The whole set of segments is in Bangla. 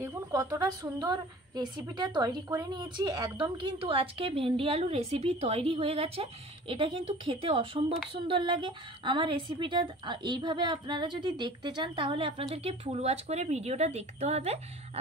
দেখুন কতটা সুন্দর রেসিপিটা তৈরি করে নিয়েছি। একদম কিন্তু আজকে ভেন্ডি আলু রেসিপি তৈরি হয়ে গেছে। এটা কিন্তু খেতে অসম্ভব সুন্দর লাগে। আমার রেসিপিটা এইভাবে আপনারা যদি দেখতে চান তাহলে আপনাদেরকে ফুল ওয়াচ করে ভিডিওটা দেখতে হবে।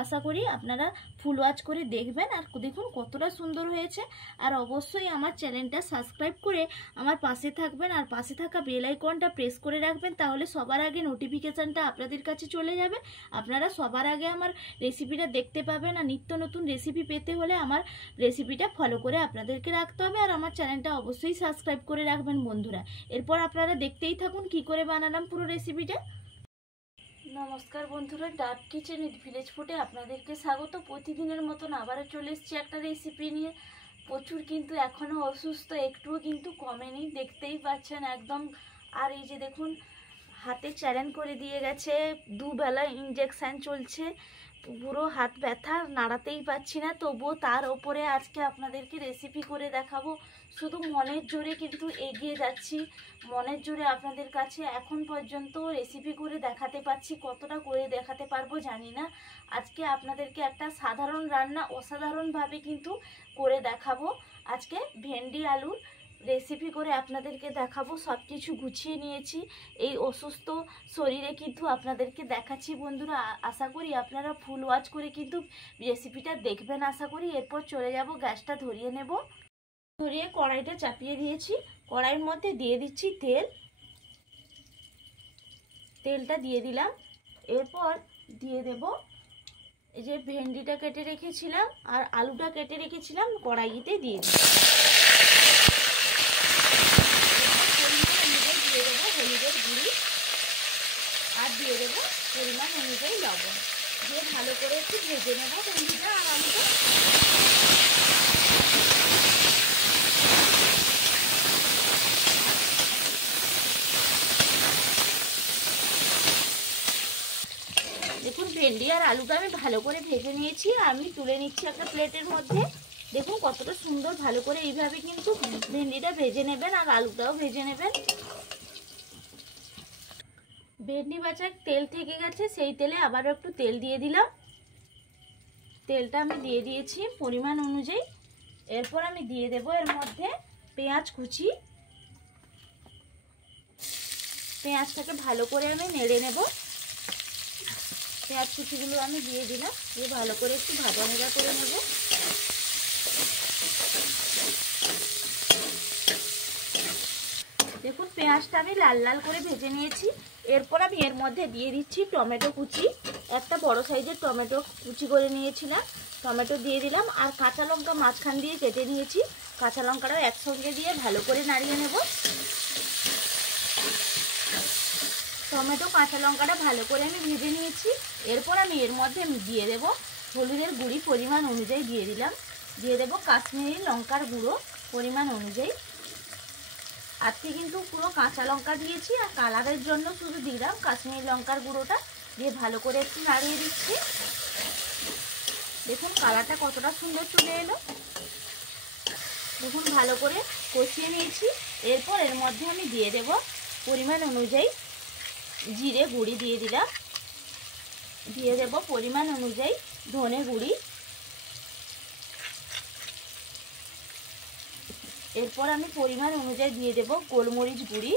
আশা করি আপনারা ফুল ওয়াচ করে দেখবেন। আর দেখুন কতটা সুন্দর হয়েছে। আর অবশ্যই আমার চ্যানেলটা সাবস্ক্রাইব করে আমার পাশে থাকবেন, আর পাশে থাকা বেল আইকনটা প্রেস করে রাখবেন, তাহলে সবার আগে নোটিফিকেশানটা আপনাদের কাছে চলে যাবে। আপনারা সবার আগে আমার রেসিপিটা দেখতে পাবেন। আর নিত্য নতুন রেসিপি পেতে হলে আমার রেসিপিটা ফলো করে আপনাদেরকে রাখতে হবে। আর আমার চ্যানেলটা অবশ্যই সাবস্ক্রাইব করে রাখবেন বন্ধুরা। এরপর আপনারা দেখতেই থাকুন কি করে বানালাম পুরো রেসিপিটা। নমস্কার বন্ধুরা, ডাব কিচেন উইথ ভিলেজ ফুডে আপনাদেরকে স্বাগত। প্রতিদিনের মতন আবারও চলে এসেছি একটা রেসিপি নিয়ে। প্রচুর কিন্তু এখনও অসুস্থ, একটুও কিন্তু কমেনি, দেখতেই পাচ্ছেন একদম। আর এই যে দেখুন হাতে চ্যালেঞ্জ করে দিয়ে গেছে, দুবেলা ইঞ্জেকশান চলছে, পুরো হাত ব্যথা, নাড়াতেই পাচ্ছি না। তবুও তার ওপরে আজকে আপনাদেরকে রেসিপি করে দেখাবো। শুধু মনের জোরে কিন্তু এগিয়ে যাচ্ছি, মনের জোরে আপনাদের কাছে এখন পর্যন্ত রেসিপি করে দেখাতে পাচ্ছি। কতটা করে দেখাতে পারবো জানি না। আজকে আপনাদেরকে একটা সাধারণ রান্না অসাধারণভাবে কিন্তু করে দেখাবো। আজকে ভেন্ডি আলুর রেসিপি করে আপনাদেরকে দেখাবো। সব কিছু গুছিয়ে নিয়েছি, এই অসুস্থ শরীরে কিন্তু আপনাদেরকে দেখাচ্ছি বন্ধুরা। আশা করি আপনারা ফুল ওয়াচ করে কিন্তু রেসিপিটা দেখবেন আশা করি। এরপর চলে যাব, গ্যাসটা ধরিয়ে নেব। ধরিয়ে কড়াইটা চাপিয়ে দিয়েছি। কড়াইয়ের মধ্যে দিয়ে দিচ্ছি তেল। তেলটা দিয়ে দিলাম। এরপর দিয়ে দেব এই যে ভেন্ডিটা কেটে রেখেছিলাম আর আলুটা কেটে রেখেছিলাম, কড়াইতে দিয়ে দিই। দিয়ে দেবো হলুদের গুঁড়ি আর দিয়ে দেবো পরিমাণ অনুযায়ী লবণ। দিয়ে ভালো করে একটু ভেজে নেবো ভেন্ডিটা আর আলুটা। দেখুন ভেন্ডি আর আলুটা আমি ভালো করে ভেজে নিয়েছি। আমি তুলে নিচ্ছি একটা প্লেটের মধ্যে। দেখুন কতটা সুন্দর, ভালো করে এইভাবে কিন্তু ভেন্ডিটা ভেজে নেবেন আর আলুটাও ভেজে নেবেন। ভেন্ডি ভাজার তেল থেকে গেছে, সেই তেলে আবারও একটু তেল দিয়ে দিলাম। তেলটা আমি দিয়ে দিয়েছি পরিমাণ অনুযায়ী। এরপর আমি দিয়ে দেব এর মধ্যে পেঁয়াজ কুচি। পেঁয়াজটাকে ভালো করে আমি নেড়ে নেব। পেঁয়াজ কুচিগুলো আমি দিয়ে দিলাম, দিয়ে ভালো করে একটু ভাজা ভাজা করে নেব। দেখুন পেঁয়াজটা আমি লাল লাল করে ভেজে নিয়েছি। এরপর আমি এর মধ্যে দিয়ে দিচ্ছি টমেটো কুচি। একটা বড় সাইজের টমেটো কুচি করে নিয়েছিলাম, টমেটো দিয়ে দিলাম। আর কাঁচা লঙ্কা মাঝখান দিয়ে কেটে নিয়েছি, কাঁচা লঙ্কাটাও একসঙ্গে দিয়ে ভালো করে নাড়িয়ে নেব। টমেটো কাঁচা লঙ্কাটা ভালো করে আমি ভেজে নিয়েছি। এরপর আমি এর মধ্যে দিয়ে দেব হলুদের গুঁড়ি পরিমাণ অনুযায়ী দিয়ে দিলাম। দিয়ে দেব কাশ্মীরি লঙ্কার গুঁড়ো পরিমাণ অনুযায়ী। আজকে কিন্তু পুরো কাঁচা লঙ্কা দিয়েছি আর কালারের জন্য শুধু দিলাম কাশ্মীরি লঙ্কার গুঁড়োটা। দিয়ে ভালো করে একটু নাড়িয়ে দিচ্ছি। দেখুন কালারটা কতটা সুন্দর চলে এলো। দেখুন ভালো করে কষিয়ে নিয়েছি। এরপর এর মধ্যে আমি দিয়ে দেব পরিমাণ অনুযায়ী জিরে গুঁড়ি দিয়ে দিলাম। দিয়ে দেব পরিমাণ অনুযায়ী ধনে গুঁড়ি। এরপর আমি পরিমাণ অনুযায়ী দিয়ে দেব গোলমরিচ গুঁড়ি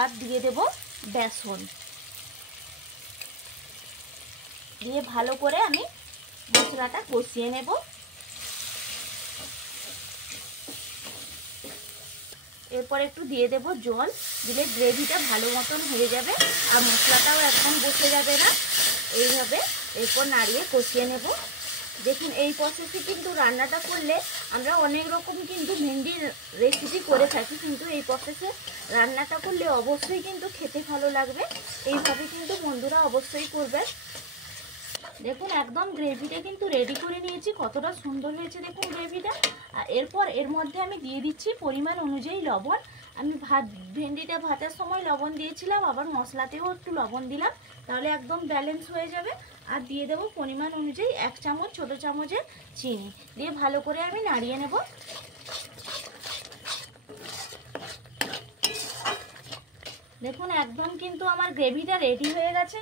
আর দিয়ে দেব বেসন। দিয়ে ভালো করে আমি মশলাটা কষিয়ে নেব। এরপর একটু দিয়ে দেব জল, দিলে গ্রেভিটা ভালো মতন হয়ে যাবে আর মশলাটাও একদম বসে যাবে না। এইভাবে এরপর নাড়িয়ে কষিয়ে নেব। দেখুন এই প্রসেসে কিন্তু রান্নাটা করলে আমরা অনেক রকম কিন্তু ভেন্ডির রেসিপি করে থাকি, কিন্তু এই প্রসেসে রান্নাটা করলে অবশ্যই কিন্তু খেতে ভালো লাগবে। এইভাবে কিন্তু বন্ধুরা অবশ্যই করবেন। দেখুন একদম গ্রেভিটা কিন্তু রেডি করে নিয়েছি, কতটা সুন্দর হয়েছে দেখুন গ্রেভিটা। আর এরপর এর মধ্যে আমি দিয়ে দিচ্ছি পরিমাণ অনুযায়ী লবণ। আমি ভেন্ডিটা ভাজার সময় লবণ দিয়েছিলাম, আবার মশলাতেও একটু লবণ দিলাম, তাহলে একদম ব্যালেন্স হয়ে যাবে। আর দিয়ে দেবো পরিমাণ অনুযায়ী 1 চামচ ছোটো চামচের চিনি। দিয়ে ভালো করে আমি নাড়িয়ে নেব। দেখুন একদম কিন্তু আমার গ্রেভিটা রেডি হয়ে গেছে।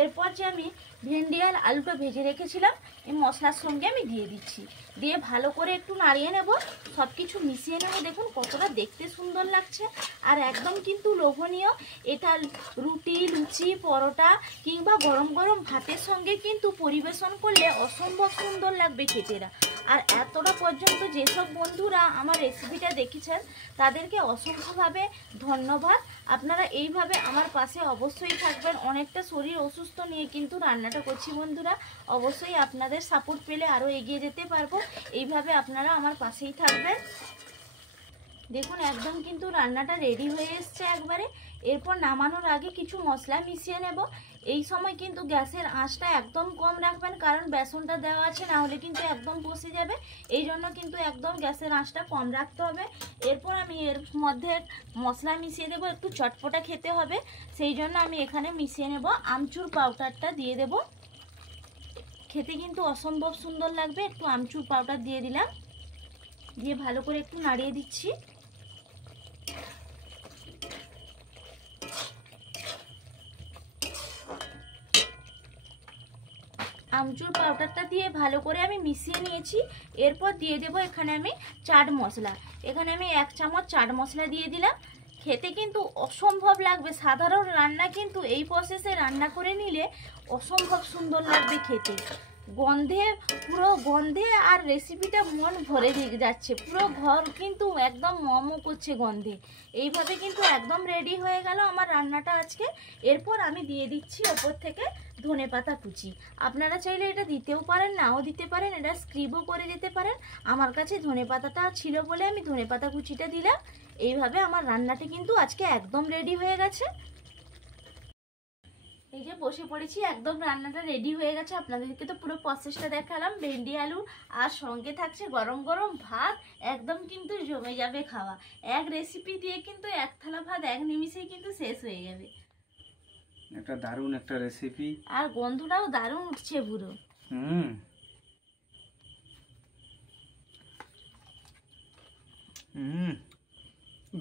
এরপর যে আমি ভেন্ডি আর আলুটা ভেজে রেখেছিলাম এই মশলার সঙ্গে আমি দিয়ে দিচ্ছি, দিয়ে ভালো করে একটু নাড়িয়ে নেব, সব কিছু মিশিয়ে নেব। দেখুন কতটা দেখতে সুন্দর লাগছে আর একদম কিন্তু লোভনীয়। এটা রুটি, লুচি, পরোটা কিংবা গরম গরম ভাতের সঙ্গে কিন্তু পরিবেশন করলে অসম্ভব সুন্দর লাগবে খেতেরা। আর এতটা পর্যন্ত যেসব বন্ধুরা আমার রেসিপিটা দেখেছেন তাদেরকে অসংখ্যভাবে ধন্যবাদ। আপনারা এইভাবে আমার পাশে অবশ্যই থাকবেন। অনেকটা শরীর অসুস্থ নিয়ে কিন্তু রান্নাটা করছি বন্ধুরা, অবশ্যই আপনাদের সাপোর্ট পেলে আরও এগিয়ে যেতে পারবো। এইভাবে আপনারা আমার পাশেই থাকবেন। দেখুন একদম কিন্তু রান্নাটা রেডি হয়ে এসছে একবারে। এরপর নামানোর আগে কিছু মশলা মিশিয়ে নেব। এই সময় কিন্তু গ্যাসের আঁচটা একদম কম রাখবেন, কারণ বেসনটা দেওয়া আছে, না হলে কিন্তু একদম বসে যাবে। এই জন্য কিন্তু একদম গ্যাসের আঁচটা কম রাখতে হবে। এরপর আমি এর মধ্যে মশলা মিশিয়ে দেবো, একটু চটপটা খেতে হবে, সেই জন্য আমি এখানে মিশিয়ে নেব আমচুর পাউডারটা দিয়ে দেব। খেতে কিন্তু অসম্ভব সুন্দর লাগবে। একটু আমচুর পাউডার দিয়ে দিলাম, দিয়ে ভালো করে একটু নাড়িয়ে দিচ্ছি। আমচুর পাউডারটা দিয়ে ভালো করে আমি মিশিয়ে নিয়েছি। এরপর দিয়ে দেব এখানে আমি চাট মশলা। এখানে আমি 1 চামচ চাট মশলা দিয়ে দিলাম। খেতে কিন্তু অসম্ভব লাগবে। সাধারণ রান্না কিন্তু এই প্রসেসে রান্না করে নিলে অসম্ভব সুন্দর লাগবে খেতে। গন্ধে আর রেসিপিটা মন ভরে যাচ্ছে, পুরো ঘর কিন্তু একদম মমো করছে গন্ধে। এইভাবে কিন্তু একদম রেডি হয়ে গেল আমার রান্নাটা আজকে। এরপর আমি দিয়ে দিচ্ছি ওপর থেকে ধনেপাতা কুচি। আপনারা চাইলে এটা দিতেও পারেন, নাও দিতে পারেন, এটা স্কিপও করে দিতে পারেন। আমার কাছে ধনেপাতাটা ছিল বলে আমি ধনেপাতা কুচিটা দিলাম। এইভাবে আমার রান্নাটা কিন্তু আজকে একদম রেডি হয়ে গেছে। এই যে বসে পড়েছি, একদম রান্নাটা রেডি হয়ে গেছে। আপনাদেরকে তো পুরো প্রসেসটা দেখালাম। ভেন্ডি আলু আর সঙ্গে থাকছে গরম গরম ভাত, একদম কিন্তু জমে যাবে খাওয়া। এক রেসিপি দিয়ে কিন্তু 1 থালা ভাত 1 নিমিষেই কিন্তু শেষ হয়ে যাবে। একটা দারুণ একটা রেসিপি, আর গন্ধটাও দারুণ উঠছে পুরো।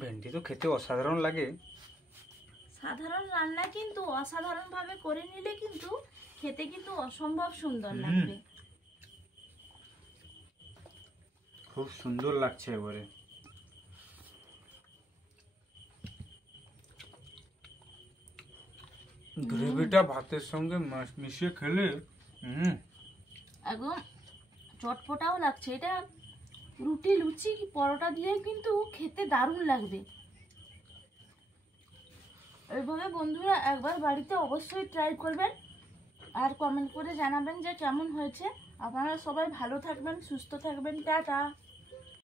ভেন্ডি তো খেতে অসাধারণ লাগে। সাধারণ রান্না কিন্তু অসাধারণ ভাবে করে নিলে কিন্তু খেতে কিন্তু অসম্ভব সুন্দর লাগবে। খুব সুন্দর লাগছে এবারে। গ্রেভিটা ভাতের সঙ্গে মিশিয়ে খেলে একদম চটপটাও লাগছে। এটা রুটি, লুচি কি পরোটা দিয়ে কিন্তু খেতে দারুণ লাগবে। এইভাবে বন্ধুরা একবার বাড়িতে অবশ্যই ট্রাই করবেন আর কমেন্ট করে জানাবেন যে কেমন হয়েছে। আপনারা সবাই ভালো থাকবেন, সুস্থ থাকবেন। টাটা।